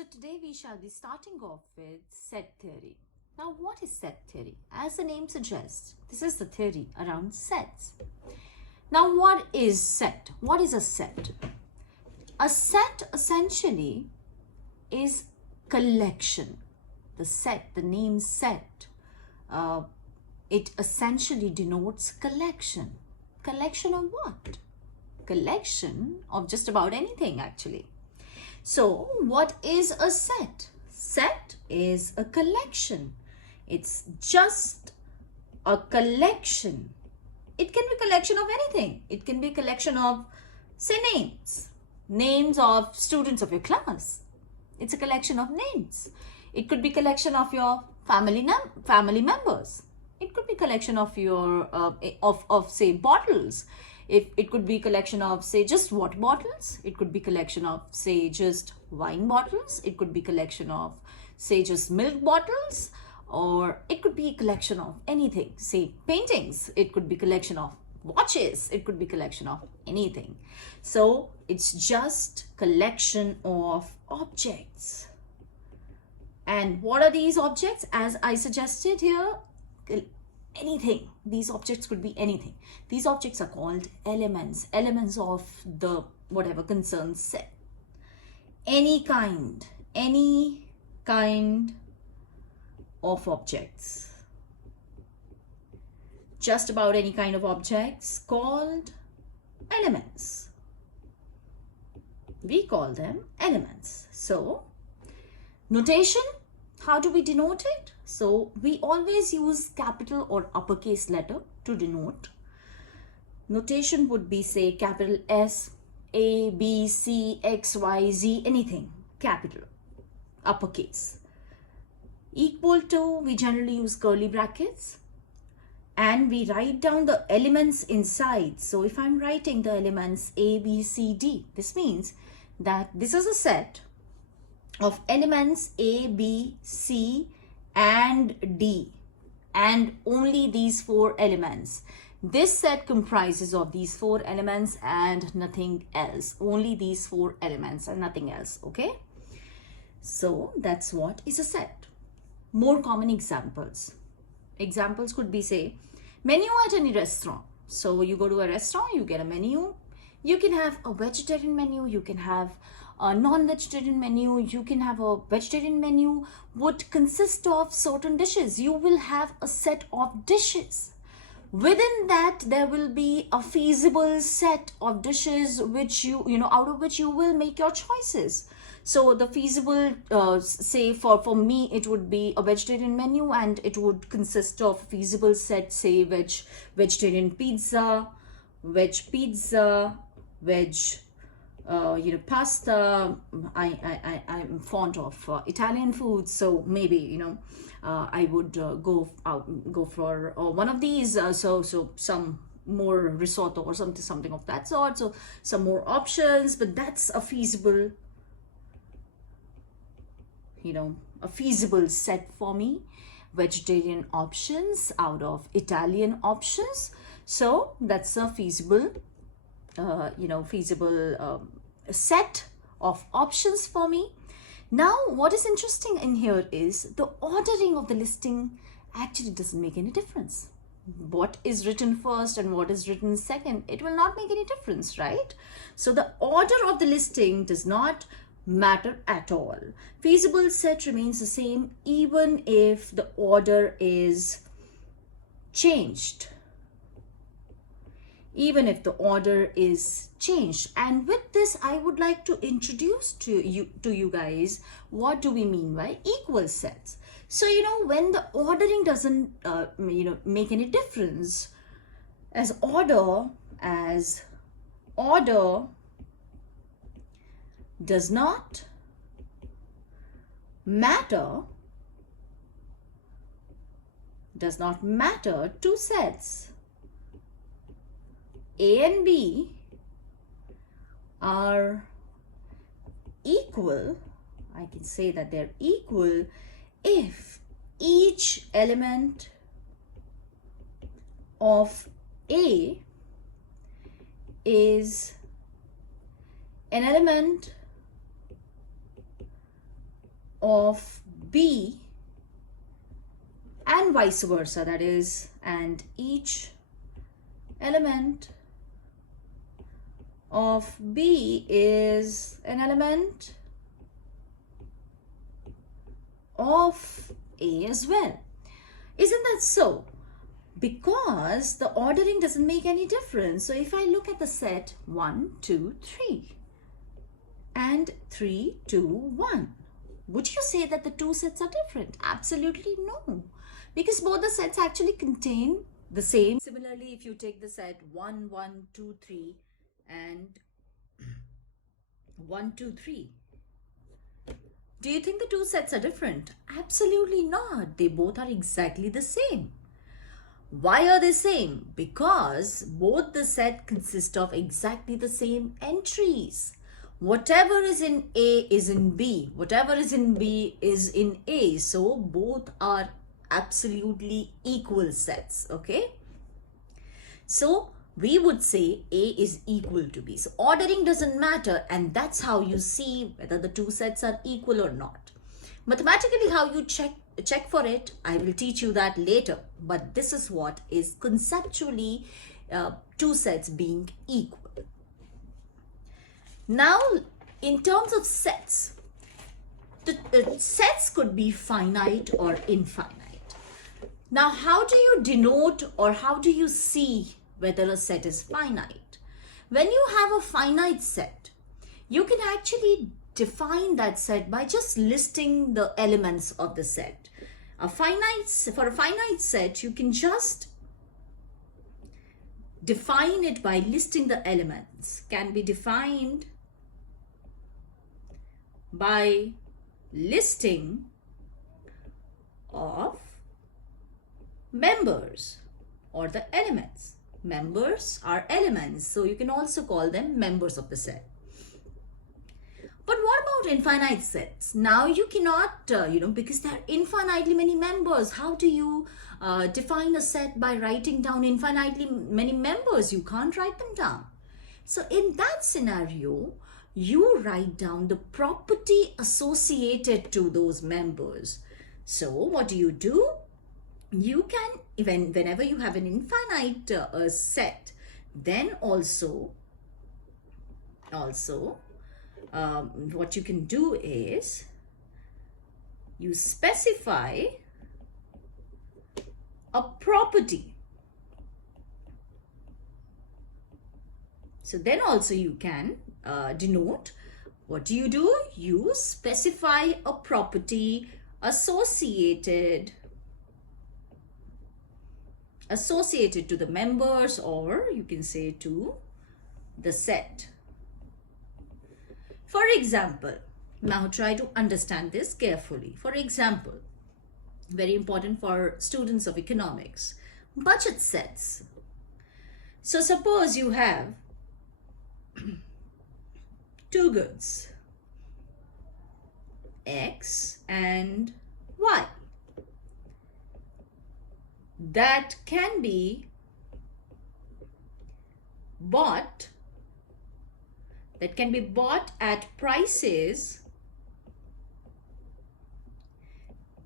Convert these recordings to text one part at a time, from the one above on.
So today we shall be starting off with set theory. Now what is set theory? As the name suggests, this is the theory around sets. Now what is set? What is a set? A set essentially is collection. The name set, it essentially denotes collection. Collection of what? Collection of just about anything actually. So what is a set? Set is a collection. It's just a collection. It can be a collection of anything. It can be a collection of, say, names of students of your class. It's a collection of names. It could be a collection of your family members. It could be a collection of your say bottles. If it could be a collection of, say, just water bottles. It could be a collection of, say, just wine bottles. It could be a collection of, say, just milk bottles. Or it could be a collection of anything, say paintings. It could be a collection of watches. It could be a collection of anything. So it's just collection of objects. And what are these objects? As I suggested here, anything. These objects could be anything. These objects are called elements of the whatever concerns set. Any kind of objects. Just about any kind of objects called elements. We call them elements. So, notation, how do we denote it? So, we always use capital or uppercase letter to denote. Notation would be, say, capital S, A, B, C, X, Y, Z, anything, capital, uppercase. Equal to, we generally use curly brackets. And we write down the elements inside. So, if I'm writing the elements A, B, C, D, this means that this is a set of elements A, B, C, and D, and only these four elements. This set comprises of these four elements and nothing else. Only these four elements and nothing else, okay? So that's what is a set. More common examples. Examples could be, say, menu at any restaurant. So you go to a restaurant, you get a menu. You can have a vegetarian menu, you can have a non-vegetarian menu, you can have a vegetarian menu would consist of certain dishes. You will have a set of dishes. Within that, there will be a feasible set of dishes which out of which you will make your choices. So the feasible, say for me, it would be a vegetarian menu and it would consist of feasible set, say, vegetarian pizza, veg pasta. I'm fond of Italian food, so maybe I would go for one of these. So some more risotto or something of that sort. So some more options, but that's a feasible, a feasible set for me. Vegetarian options out of Italian options. So that's a feasible set of options for me. Now, what is interesting in here is the ordering of the listing actually doesn't make any difference. What is written first and what is written second, it will not make any difference, right? So the order of the listing does not matter at all. Feasible set remains the same even if the order is changed. Even if the order is changed. And with this, I would like to introduce to you guys, what do we mean by equal sets? So, when the ordering doesn't, make any difference, as order does not matter, two sets A and B are equal. I can say that they're equal if each element of A is an element of B and vice versa, that is, and each element of B is an element of A as well. Isn't that so? Because the ordering doesn't make any difference. So if I look at the set 1, 2, 3 and 3, 2, 1, would you say that the two sets are different? Absolutely no, because both the sets actually contain the same. Similarly, if you take the set 1, 1, 2, 3 and 1, 2, 3, do you think the two sets are different? Absolutely not. They both are exactly the same. Why are they same? Because both the set consist of exactly the same entries. Whatever is in A is in B. Whatever is in B is in A. So both are absolutely equal sets. Okay. So we would say A is equal to B. So ordering doesn't matter, and that's how you see whether the two sets are equal or not. Mathematically, how you check for it, I will teach you that later. But this is what is conceptually two sets being equal. Now, in terms of sets, the sets could be finite or infinite. Now, how do you denote or how do you see whether a set is finite? When you have a finite set, you can actually define that set by just listing the elements of the set. For a finite set, you can just define it by listing the elements. Can be defined by listing of members or the elements. Members are elements, so you can also call them members of the set. But what about infinite sets? Now you cannot, because there are infinitely many members. How do you define a set by writing down infinitely many members? You can't write them down. So in that scenario, you write down the property associated to those members. So what do? You can, whenever you have an infinite set, then also what you can do is you specify a property. So then also you can denote. What do? You specify a property associated to the members, or you can say to the set. For example, now try to understand this carefully. For example, very important for students of economics, budget sets. So suppose you have two goods, X and Y, that can be bought at prices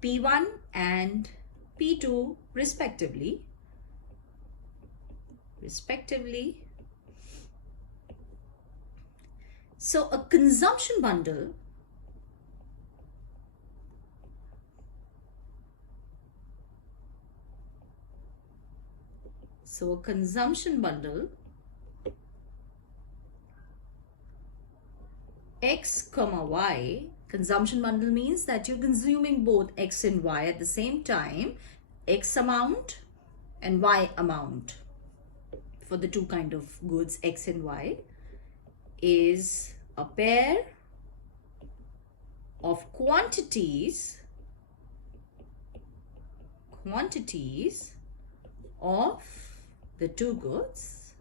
P1 and P2 respectively. So a consumption bundle X comma Y, consumption bundle means that you're consuming both X and Y at the same time, X amount and Y amount for the two kind of goods X and Y, is a pair of quantities of the two goods.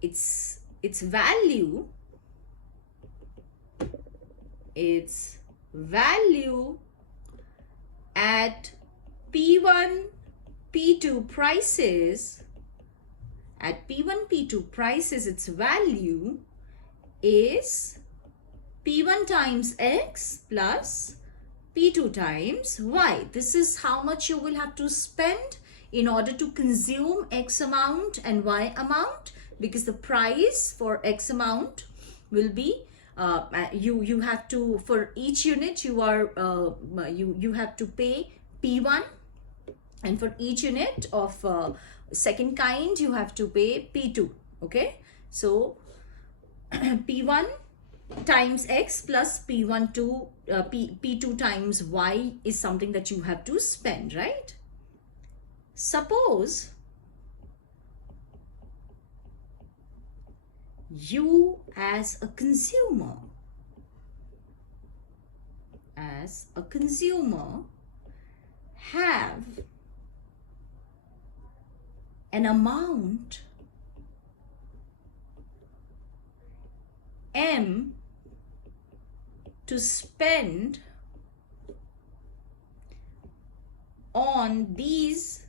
Its value at P1 P2 prices, its value is P1 times X plus P2 times Y. This is how much you will have to spend in order to consume X amount and Y amount, because the price for X amount will be you have to, for each unit you are you have to pay P1, and for each unit of second kind you have to pay P2. Okay, so P1 times X plus P2 times Y is something that you have to spend, right? Suppose you as a consumer have an amount M to spend on these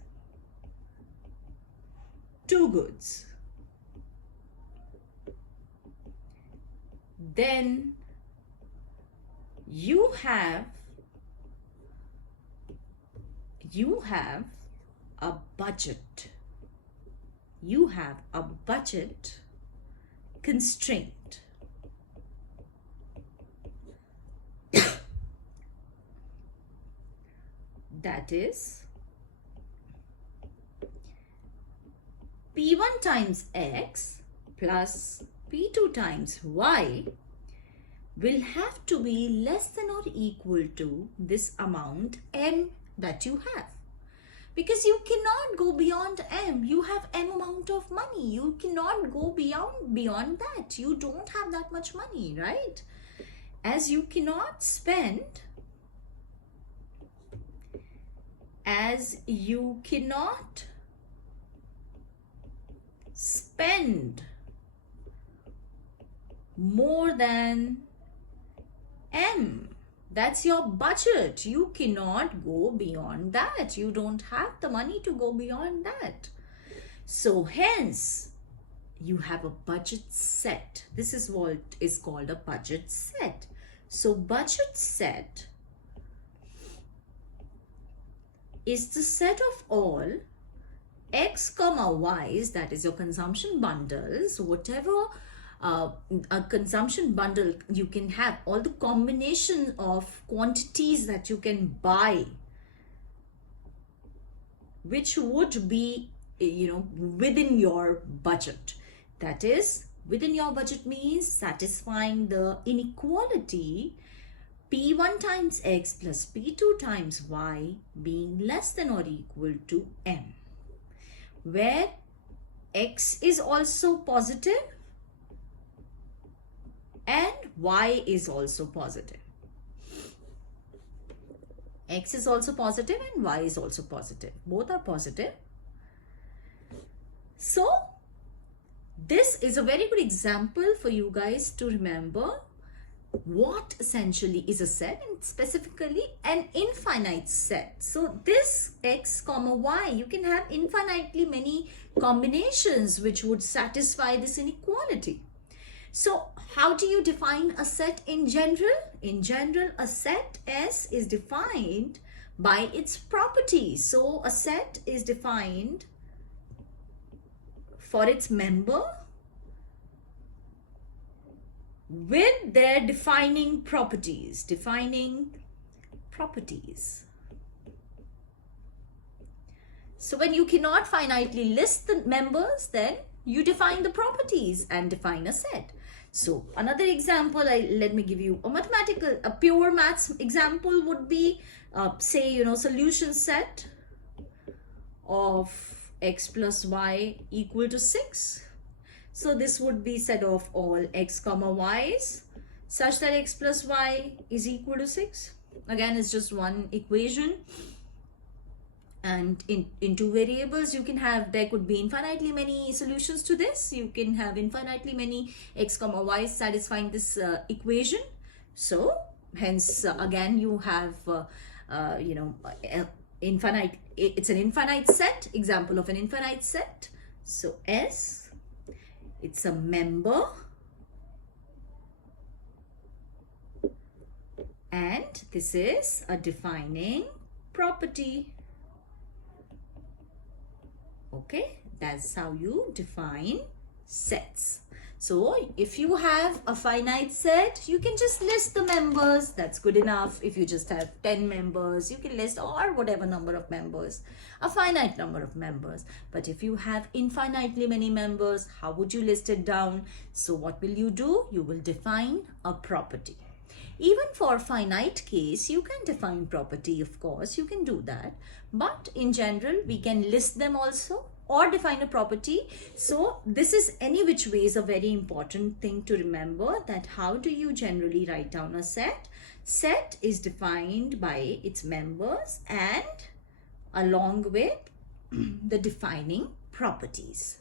two goods, then you have a budget. You have a budget constraint. That is P1 times X plus P2 times Y will have to be less than or equal to this amount M that you have. Because you cannot go beyond M. You have M amount of money. You cannot go beyond that. You don't have that much money, right? As you cannot spend more than M. That's your budget. You cannot go beyond that. You don't have the money to go beyond that. So hence, you have a budget set. This is what is called a budget set. So budget set is the set of all X comma Y's, that is your consumption bundles, whatever a consumption bundle you can have, all the combination of quantities that you can buy, which would be, within your budget. That is, within your budget means satisfying the inequality P1 times X plus P2 times Y being less than or equal to M, where X is also positive and Y is also positive. X is also positive and Y is also positive. Both are positive. So this is a very good example for you guys to remember what essentially is a set, and specifically an infinite set. So this X comma Y, you can have infinitely many combinations which would satisfy this inequality. So how do you define a set in general? In general, a set S is defined by its properties. So a set is defined for its member with their defining properties. So when you cannot finitely list the members, then you define the properties and define a set. So another example, let me give you a pure maths example would be, say, solution set of X plus Y equal to 6. So this would be set of all X comma Y's such that X plus Y is equal to 6. Again, it's just one equation. And in two variables, there could be infinitely many solutions to this. You can have infinitely many X comma Y satisfying this equation. So hence, again, you have, infinite, it's an infinite set, example of an infinite set. So S, it's a member And this is a defining property. Okay, that's how you define sets. So if you have a finite set, you can just list the members. That's good enough. If you just have 10 members, you can list or whatever number of members, a finite number of members. But if you have infinitely many members, how would you list it down? So what will you do? You will define a property. Even for finite case, you can define property, of course, you can do that. But in general, we can list them also or define a property. So this is any which way is a very important thing to remember, that how do you generally write down a set? Set is defined by its members and along with the defining properties.